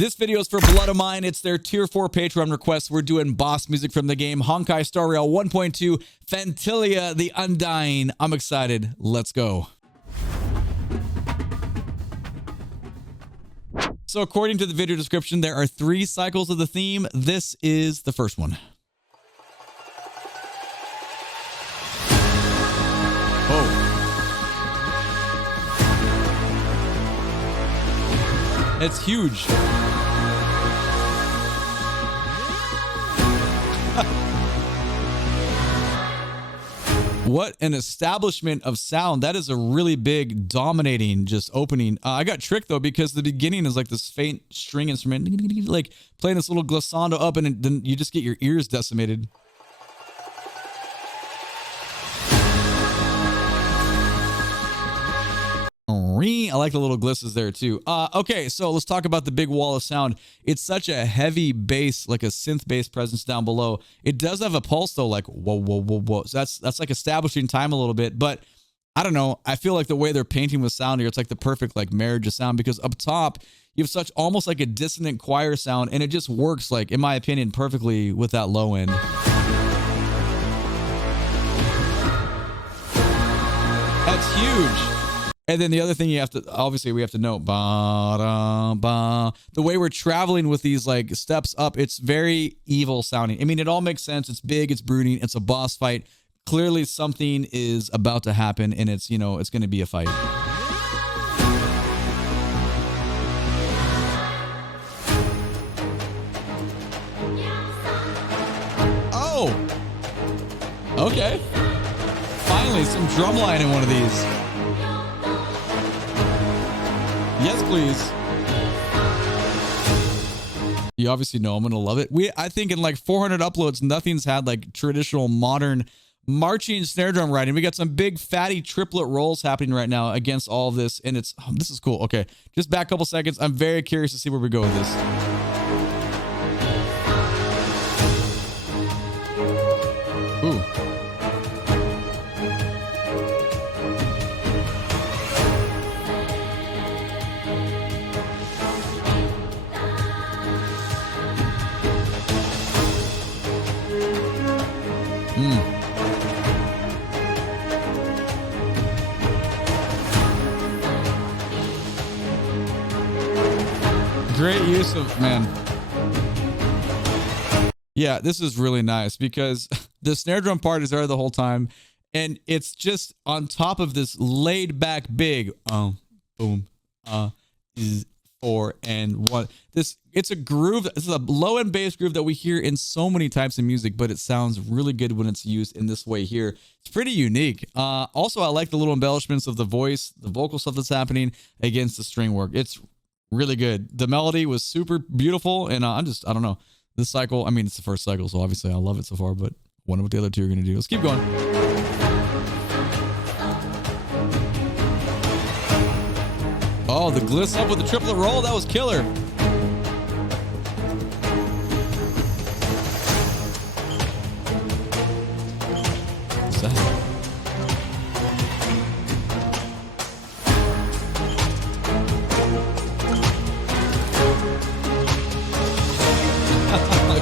This video is for Blood of Mine. It's their tier 4 Patreon request. We're doing boss music from the game Honkai Star Rail 1.2 Phantylia the Undying. I'm excited. Let's go. So according to the video description, there are 3 cycles of the theme. This is the first one. Oh. It's huge. What an establishment of sound. That is a really big, dominating, just opening. I got tricked, though, because the beginning is like this faint string instrument, like playing this little glissando up, and then you just get your ears decimated. I like the little glisses there too. Okay, so let's talk about the big wall of sound. It's such a heavy bass, like a synth bass presence down below. It does have a pulse though, like whoa, whoa, whoa, whoa. So that's like establishing time a little bit, but I don't know. I feel like the way they're painting with sound here, it's like the perfect like marriage of sound, because up top you have such almost like a dissonant choir sound, and it just works, like in my opinion, perfectly with that low end. That's huge. And then the other thing you have to, obviously we have to note, the way we're traveling with these like steps up, it's very evil sounding. I mean, it all makes sense. It's big, it's brooding, it's a boss fight. Clearly something is about to happen, and it's, you know, it's going to be a fight. Oh, okay. Finally, some drumline in one of these. Yes, please. You obviously know I'm gonna love it. I think in like 400 uploads, nothing's had like traditional modern marching snare drum writing. We got some big fatty triplet rolls happening right now against all of this, and it's this is cool. Okay, just back a couple seconds. I'm very curious to see where we go with this. Ooh. Great use of, man. Yeah, this is really nice because the snare drum part is there the whole time, and it's just on top of this laid back big boom is 4 and 1. It's a groove. This is a low end bass groove that we hear in so many types of music, but it sounds really good when it's used in this way here. It's pretty unique. Also, I like the little embellishments of the voice, the vocal stuff that's happening against the string work. It's really good. The melody was super beautiful, and I don't know. This cycle, I mean, it's the first cycle, so obviously I love it so far, but I wonder what the other two are going to do. Let's keep going. Oh, the gliss up with the triplet roll. That was killer. What's that?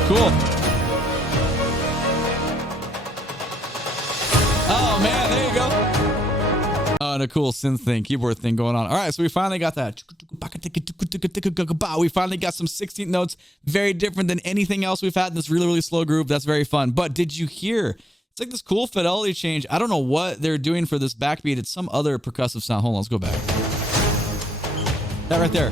Cool. Oh man, there you go. Oh, and a cool synth thing, keyboard thing going on. All right, so we finally got that. We finally got some 16th notes. Very different than anything else we've had in this really, really slow groove. That's very fun. But did you hear? It's like this cool fidelity change. I don't know what they're doing for this backbeat. It's some other percussive sound. Hold on, let's go back. That right there.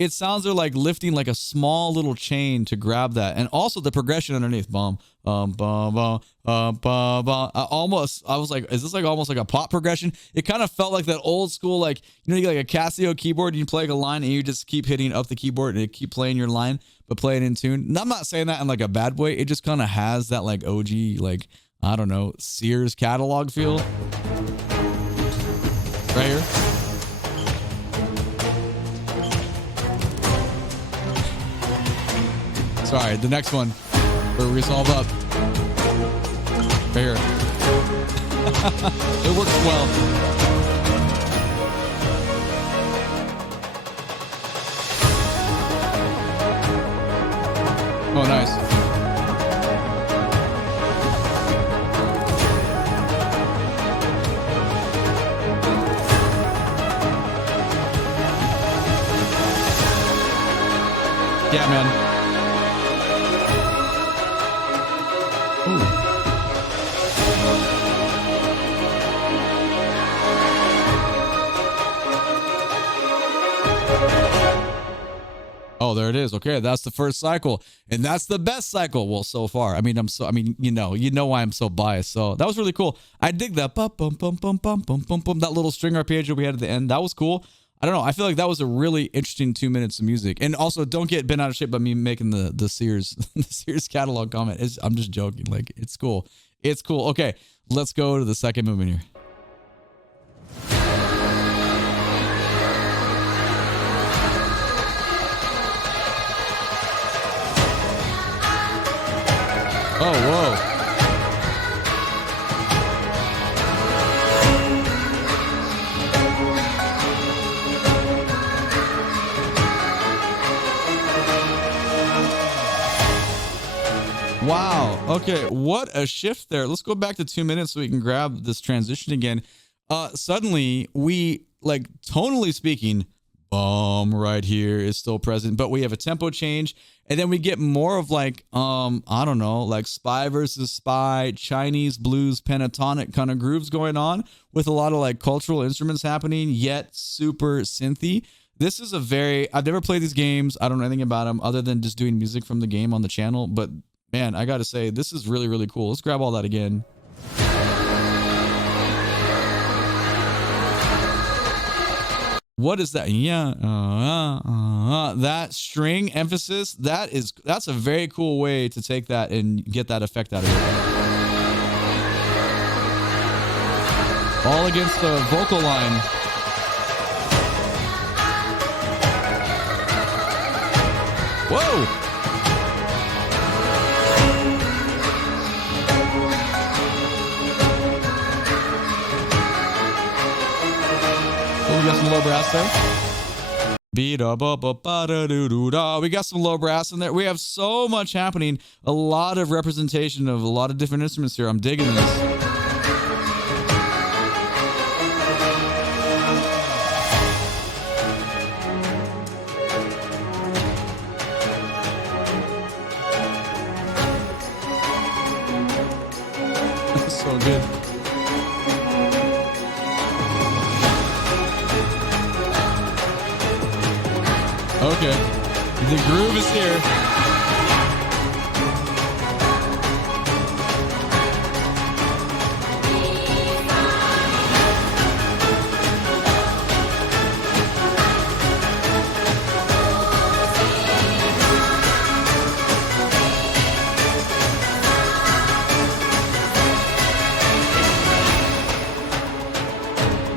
It sounds like lifting like a small little chain to grab that, and also the progression underneath. Bum, bum, bum, bum, bum, bum, bum. I was like, is this like almost like a pop progression? It kind of felt like that old school, like, you know, you get like a Casio keyboard, you play like a line and you just keep hitting up the keyboard and you keep playing your line, but play it in tune. And I'm not saying that in like a bad way. It just kind of has that like OG, like, I don't know, Sears catalog feel. Right here. Sorry, the next one, where we resolve up. Right here. It works well. Oh, nice. Yeah, man. Ooh. Oh, there it is. Okay, that's the first cycle, and that's the best cycle. Well, so far. I mean, you know why I'm so biased. So that was really cool. I dig that. Bum, bum, bum, bum, bum, bum, bum, bum. That little string arpeggio we had at the end. That was cool. I don't know. I feel like that was a really interesting 2 minutes of music. And also, don't get bent out of shape by me making the Sears the Sears catalog comment. I'm just joking. Like, it's cool. It's cool. Okay, let's go to the second movement here. Oh, whoa. Wow. Okay. What a shift there. Let's go back to 2 minutes so we can grab this transition again. Suddenly we, like, tonally speaking, right here is still present, but we have a tempo change, and then we get more of like, I don't know, like spy versus spy, Chinese blues, pentatonic kind of grooves going on with a lot of like cultural instruments happening, yet super synthy. This is I've never played these games. I don't know anything about them other than just doing music from the game on the channel, but man, I gotta say, this is really, really cool. Let's grab all that again. What is that? Yeah, that string emphasis, that's a very cool way to take that and get that effect out of it. All against the vocal line. Whoa! We got some low brass there. We got some low brass in there. We have so much happening. A lot of representation of a lot of different instruments here. I'm digging this. That's so good. Okay, the groove is here.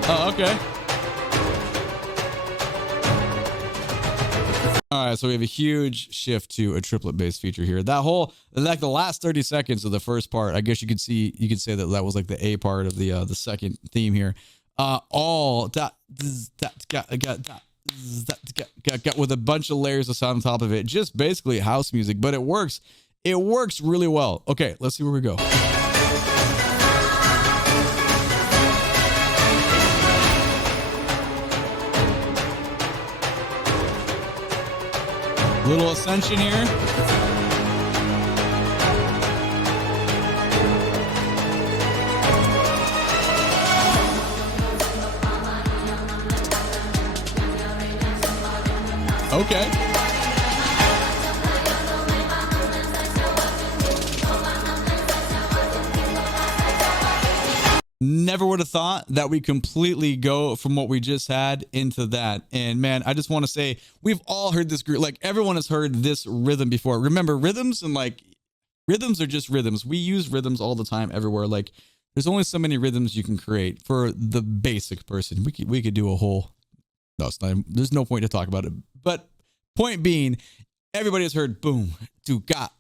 Oh, okay. All right, so we have a huge shift to a triplet bass feature here. That whole, like the last 30 seconds of the first part, I guess you could say that was like the A part of the second theme here. All that with a bunch of layers of sound on top of it, just basically house music, but it works. It works really well. Okay, let's see where we go. Little ascension here. Okay. Never would have thought that we completely go from what we just had into that. And man, I just want to say, we've all heard this group. Like, everyone has heard this rhythm before. Remember, rhythms are just rhythms. We use rhythms all the time, everywhere. Like, there's only so many rhythms you can create for the basic person. We could do a whole, no, it's not, there's no point to talk about it. But point being, everybody has heard boom, do got,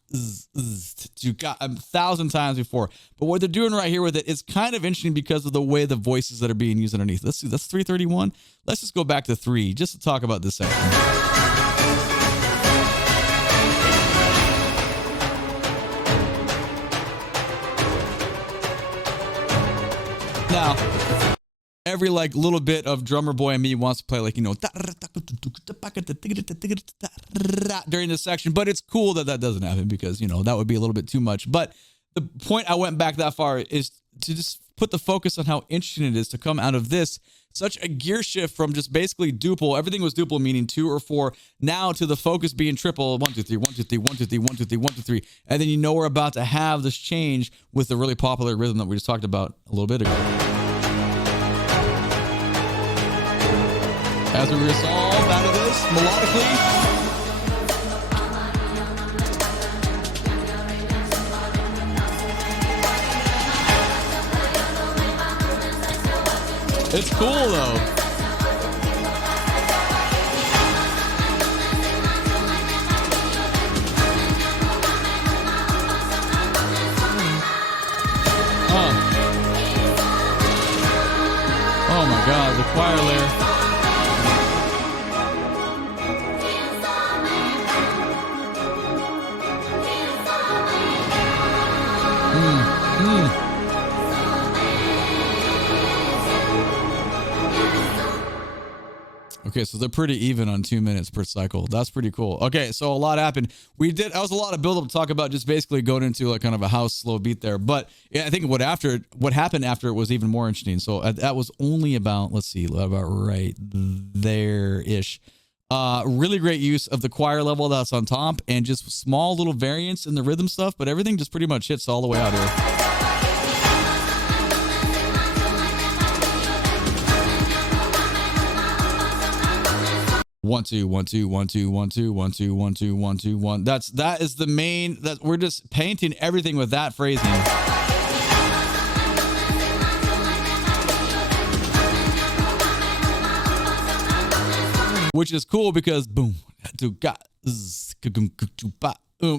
got 1,000 times before. But what they're doing right here with it is kind of interesting because of the way the voices that are being used underneath. Let's see, that's 331. Let's just go back to 3 just to talk about this section. Now, every like little bit of drummer boy in me wants to play like, you know, during this section, but it's cool that that doesn't happen because, you know, that would be a little bit too much. But the point I went back that far is to just put the focus on how interesting it is to come out of this, such a gear shift from just basically duple. Everything was duple, meaning 2 or 4. Now to the focus being triple, 1, 2, 3, 1, 2, 3, 1, 2, 3, 1, 2, 3, 1, 2, 3. And then you know we're about to have this change with the really popular rhythm that we just talked about a little bit ago. As we resolve out of this melodically. It's cool though. Oh my God, the choir layer. Okay, so they're pretty even on 2 minutes per cycle. That's pretty cool. Okay, so a lot happened. That was a lot of build up to talk about, just basically going into like kind of a house slow beat there. But yeah, I think what happened after it was even more interesting. So that was only about, let's see, about right there-ish. Really great use of the choir level that's on top and just small little variants in the rhythm stuff, but everything just pretty much hits all the way out here. 1 2 1 2 1 2 1 2 1 2 1 2 1 2 1. That is the main. That we're just painting everything with that phrasing. Which is cool because boom,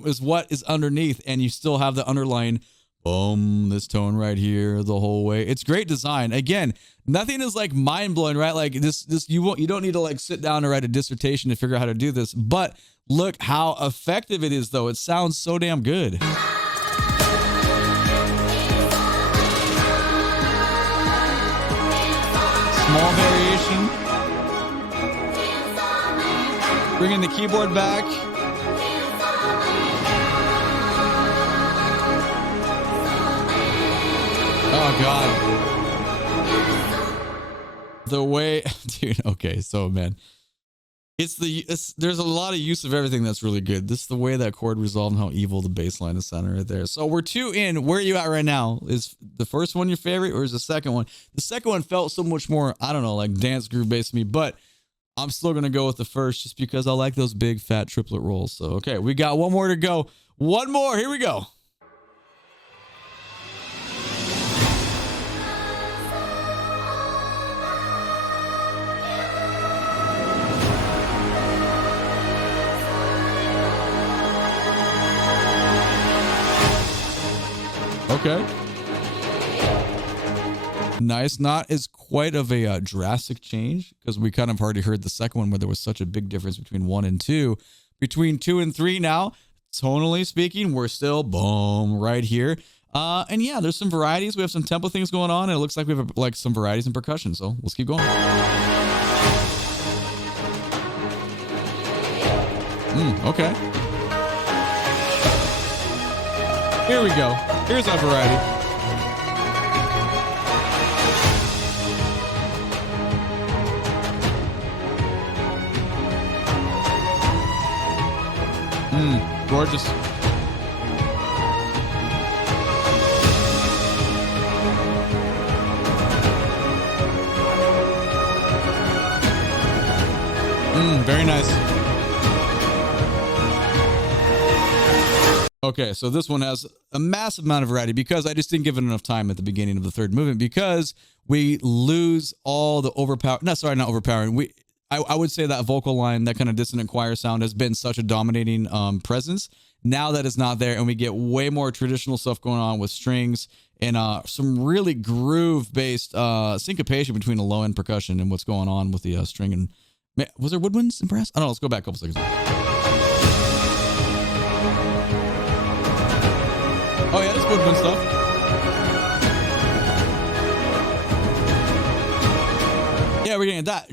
is what is underneath, and you still have the underlying boom, this tone right here the whole way. It's great design. Again, nothing is like mind-blowing, right? Like this you don't need to like sit down and write a dissertation to figure out how to do this, but look how effective it is though. It sounds so damn good. Small variation. Bringing the keyboard back. Oh God. The way, dude, okay, so man. There's a lot of use of everything that's really good. This is the way that chord resolved and how evil the bass line is sounding right there. So we're 2 in. Where are you at right now? Is the first one your favorite or is the second one? The second one felt so much more, I don't know, like dance groove based to me, but I'm still going to go with the first just because I like those big fat triplet rolls. So, okay, we got one more to go. One more. Here we go. Okay. Nice. Not as quite of a drastic change because we kind of already heard the second one where there was such a big difference between 1 and 2. Between 2 and 3 now, tonally speaking, we're still boom right here. And yeah, there's some varieties. We have some tempo things going on, and it looks like we have like some varieties in percussion. So let's keep going. Okay. Here we go. Here's our variety. Gorgeous. Very nice. Okay, so this one has a massive amount of variety because I just didn't give it enough time at the beginning of the third movement because we lose all the not overpowering. I would say that vocal line, that kind of dissonant choir sound has been such a dominating presence. Now that it's not there and we get way more traditional stuff going on with strings and some really groove-based syncopation between the low end percussion and what's going on with the string. And was there woodwinds and brass? I don't know. Let's go back a couple seconds. Oh yeah, there's woodwind stuff. yeah, we're getting that.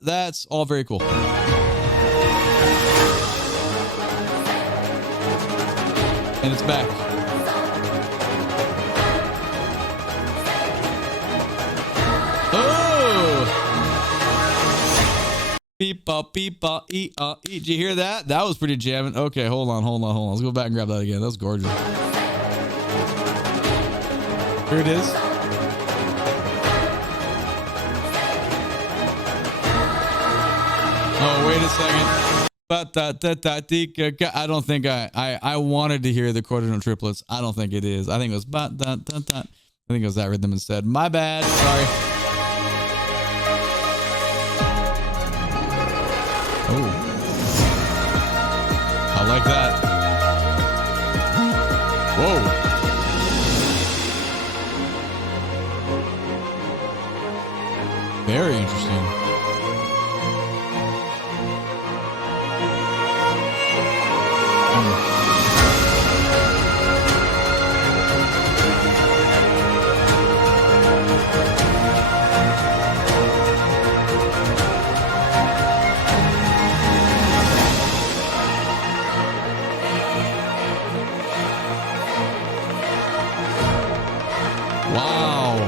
That's all very cool. And it's back. Oh! Beep-a, beep-a, e-a, e. Did you hear that? That was pretty jamming. Okay, hold on. Let's go back and grab that again. That was gorgeous. Here it is. Oh, wait a second. I don't think I wanted to hear the quadroon triplets. I don't think it is. I think it was I think it was that rhythm instead. My bad. Sorry. Oh. I like that. Whoa. Very interesting. Wow.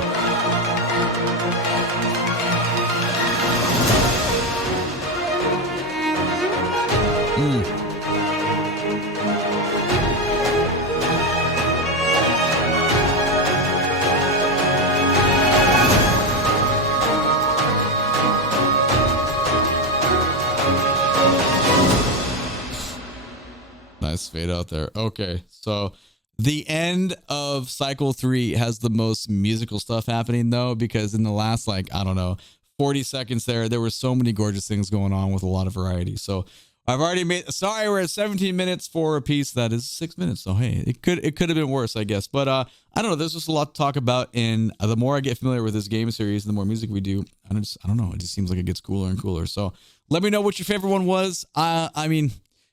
Nice fade out there. Okay, so the end of cycle 3 has the most musical stuff happening though, because in the last, like, I don't know, 40 seconds there were so many gorgeous things going on with a lot of variety. So I've already made, sorry, we're at 17 minutes for a piece that is 6 minutes. So hey, it could have been worse, I guess. But I don't know, there's just a lot to talk about. And the more I get familiar with this game series, the more music we do, I don't know, it just seems like it gets cooler and cooler. So let me know what your favorite one was. I mean,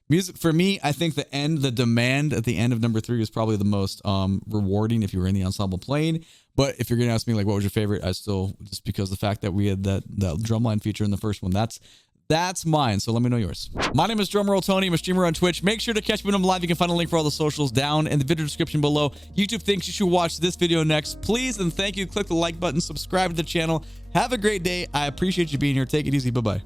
music for me, I think the demand at the end of number 3 is probably the most rewarding if you were in the ensemble playing. But if you're gonna ask me like what was your favorite, I still, just because the fact that we had that drumline feature in the first one, that's mine. So let me know yours. My name is Drumroll Tony. I'm a streamer on Twitch. Make sure to catch me when I'm live. You can find a link for all the socials down in the video description below. YouTube thinks you should watch this video next. Please and thank you. Click the like button, subscribe to the channel. Have a great day. I appreciate you being here. Take it easy. Bye-bye.